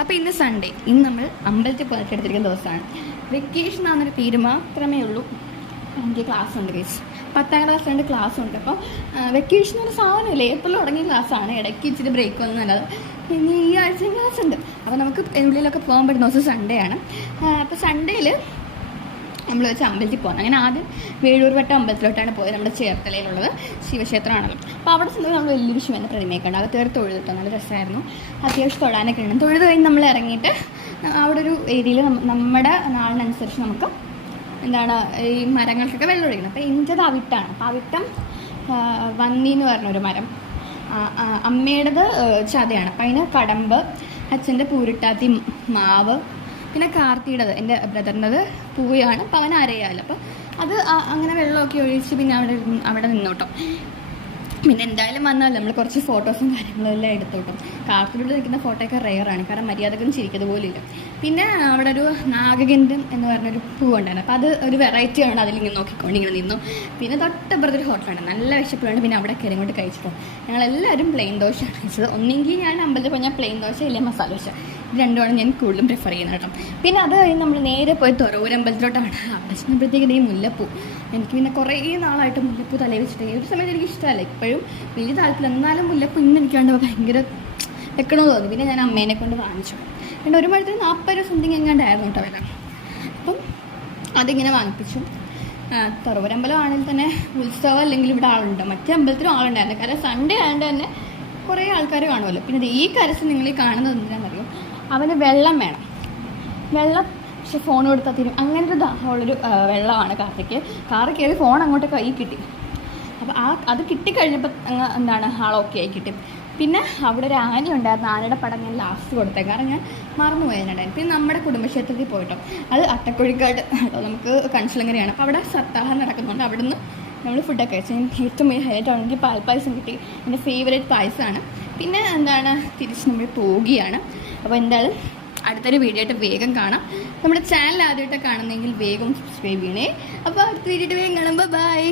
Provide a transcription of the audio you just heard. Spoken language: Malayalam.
അപ്പോൾ ഇന്ന് സൺഡേ ഇന്ന് നമ്മൾ അമ്പലത്തിൽ പോയിട്ട് ദിവസമാണ്. വെക്കേഷൻ ആണെന്നൊരു പേര് മാത്രമേ ഉള്ളൂ. എനിക്ക് ക്ലാസ് ഉണ്ട് കേസ് പത്താം ക്ലാസ് രണ്ട് ക്ലാസ് ഉണ്ട്. അപ്പോൾ വെക്കേഷൻ ഒരു സാധനമില്ലേ? ഏപ്രിൽ തുടങ്ങിയ ക്ലാസ്സാണ് ഇടയ്ക്ക് ഇച്ചിരി ബ്രേക്ക് ഒന്നും അല്ലാതെ. ഇനി ഈ ആഴ്ചയും ക്ലാസ് ഉണ്ട്. അപ്പോൾ നമുക്ക് ഉള്ളിലൊക്കെ പോകാൻ പറ്റുന്ന ദിവസം സൺഡേ ആണ്. അപ്പോൾ സൺഡേയിൽ നമ്മൾ വെച്ച് അമ്പലത്തിൽ പോകാൻ അങ്ങനെ ആദ്യം വേഴൂർ വട്ടം അമ്പലത്തിലോട്ടാണ് പോയത് നമ്മുടെ ചേർത്തലയിലുള്ളത് ശിവക്ഷേത്രമാണല്ലോ അപ്പോൾ അവിടെ ചെന്ന് നമ്മൾ വലിയൊരു ശിവന്റെ പ്രതിമയൊക്കെ ഉണ്ട് കയറി തൊഴുതിട്ടോ നല്ല രസമായിരുന്നു. അത്യാവശ്യം തൊഴാനൊക്കെ ഉണ്ട്. തൊഴുത് കഴിഞ്ഞ് നമ്മൾ ഇറങ്ങിയിട്ട് അവിടെ ഒരു ഏരിയയിൽ നമ്മുടെ നാളിനനുസരിച്ച് നമുക്ക് എന്താണ് ഈ മരങ്ങൾക്കൊക്കെ വെള്ളം ഒഴിക്കണം. അപ്പോൾ എന്റെത് അവിട്ടാണ്. അപ്പോൾ അവിട്ടം വന്നി എന്ന് പറഞ്ഞൊരു മരം. അമ്മയുടേത് ചതയാണ്. അപ്പം അതിന് കടമ്പ് അച്ഛന്റെ പൂരിട്ടാത്തി മാവ് പിന്നെ കാർത്തിയുടേത് എന്റെ ബ്രദറിന്റെത് പൂവയാണ് അപ്പം അവൻ അരയാലോ അപ്പം അത് അങ്ങനെ വെള്ളമൊക്കെ ഒഴിച്ച് പിന്നെ അവിടെ അവിടെ നിന്നോട്ടോ. പിന്നെ എന്തായാലും വന്നാൽ നമ്മൾ കുറച്ച് ഫോട്ടോസും കാര്യങ്ങളും എല്ലാം എടുത്തോട്ടും. കാർത്തിലൂടെ നിൽക്കുന്ന ഫോട്ടോയൊക്കെ റെയറാണ് കാരണം മര്യാദക്കും ചിരിക്കുന്നത് പോലില്ല പിന്നെ അവിടെ ഒരു നാഗകന്ധം എന്ന് പറഞ്ഞൊരു പൂവുണ്ടായിരുന്നു അപ്പോൾ അത് ഒരു വെറൈറ്റി ആണ്. അതിലിങ്ങനെ നോക്കിക്കൊണ്ട് ഇങ്ങനെ നിന്നു. പിന്നെ തൊട്ടപ്പുറത്ത് ഒരു ഹോട്ടലാണ് നല്ല വിശപ്പുണ്ട് പിന്നെ അവിടെ കയറി കൊണ്ട് ഞങ്ങൾ ഞങ്ങളെല്ലാവരും പ്ലെയിൻ ദോശയാണ് കഴിച്ചത്. ഒന്നെങ്കിൽ ഞാൻ അമ്പലത്തിൽ പോയാൽ പ്ലെയിൻ ദോശ ഇല്ലെങ്കിൽ മസാല ദോശ. ഇത് രണ്ടുമാണ് ഞാൻ കൂടുതലും പ്രിഫർ ചെയ്യുന്നത് കേട്ടോ. പിന്നെ അത് കഴിഞ്ഞ് നമ്മൾ നേരെ പോയി തുറവൂരമ്പലത്തിലോട്ടാണ് അവിടെ ചെന്നപ്പോഴത്തേക്ക് ഈ മുല്ലപ്പൂ. എനിക്ക് പിന്നെ കുറേ നാളായിട്ട് മുല്ലപ്പൂ തലയിൽ വെച്ചിട്ട് ഒരു സമയത്ത് എനിക്ക് ഇഷ്ടമല്ല. ഇപ്പോഴും വലിയ താല്പര്യം. എന്നാലും മുല്ലപ്പൂ ഇന്ന് എനിക്ക് ഭയങ്കര വെക്കണമെന്ന് തോന്നി. പിന്നെ ഞാൻ അമ്മേനെ കൊണ്ട് വാങ്ങിച്ചു. പിന്നെ ഒരു മഴത്തിന് നാൽപ്പത് രൂപ സംതിങ് എങ്ങാണ്ടായിരുന്നു കേട്ടോ വില. അപ്പം അതിങ്ങനെ വാങ്ങിപ്പിച്ചു. തുറവരമ്പലം ആണെങ്കിൽ തന്നെ ഉത്സവം അല്ലെങ്കിൽ ഇവിടെ ആളുണ്ട്. മറ്റേ അമ്പലത്തിലും ആളുണ്ടായിരുന്നു. കാരണം സൺഡേ ആയതുകൊണ്ട് തന്നെ കുറേ ആൾക്കാർ കാണുമല്ലോ. പിന്നെ ഈ കരച്ച് നിങ്ങൾ ഈ കാണുന്നത് എന്തിനാണെന്നറിയോ അവന് വെള്ളം വേണം. വെള്ളം പക്ഷെ ഫോൺ കൊടുത്താൽ തീരും. അങ്ങനത്തെ ആ, വെള്ളമാണ് കാർത്തിക്ക് കാറ് കയറി ഫോൺ അങ്ങോട്ട് കൈ കിട്ടി. അപ്പോൾ ആ അത് കിട്ടിക്കഴിഞ്ഞപ്പോൾ എന്താണ് ആൾ ഓക്കെ ആയി കിട്ടി. പിന്നെ അവിടെ ഒരു ആന ഉണ്ടായിരുന്നു. ആനയുടെ പടം ഞാൻ ലാസ്റ്റ് കൊടുത്തേ. കാരണം ഞാൻ മറന്നു പോയതിനുണ്ടായിരുന്നു പിന്നെ നമ്മുടെ കുടുംബക്ഷേത്രത്തിൽ പോയിട്ടോ. അത് അട്ടക്കുഴിക്കാട്. കേട്ടോ നമുക്ക് കൺസിലങ്ങനെയാണ് അപ്പോൾ അവിടെ സപ്താഹം നടക്കുന്നുണ്ട്. അവിടുന്ന് നമ്മൾ ഫുഡൊക്കെ കഴിച്ചു. ഏറ്റവും വലിയ ഹൈലൈറ്റ് ആണെങ്കിൽ പാൽപ്പായസം കിട്ടി. എന്റെ ഫേവറേറ്റ് പായസമാണ്. പിന്നെ എന്താണ് തിരിച്ച് നമ്മൾ പോവുകയാണ്. അപ്പോൾ എന്തായാലും അടുത്തൊരു വീഡിയോ ആയിട്ട് വേഗം കാണാം. നമ്മുടെ ചാനൽ ആദ്യമായിട്ട് കാണുന്നെങ്കിൽ വേഗം സബ്സ്ക്രൈബ് ചെയ്യണേ. അപ്പോൾ അടുത്ത വീഡിയോ വേഗം കാണുമ്പോൾ ബൈ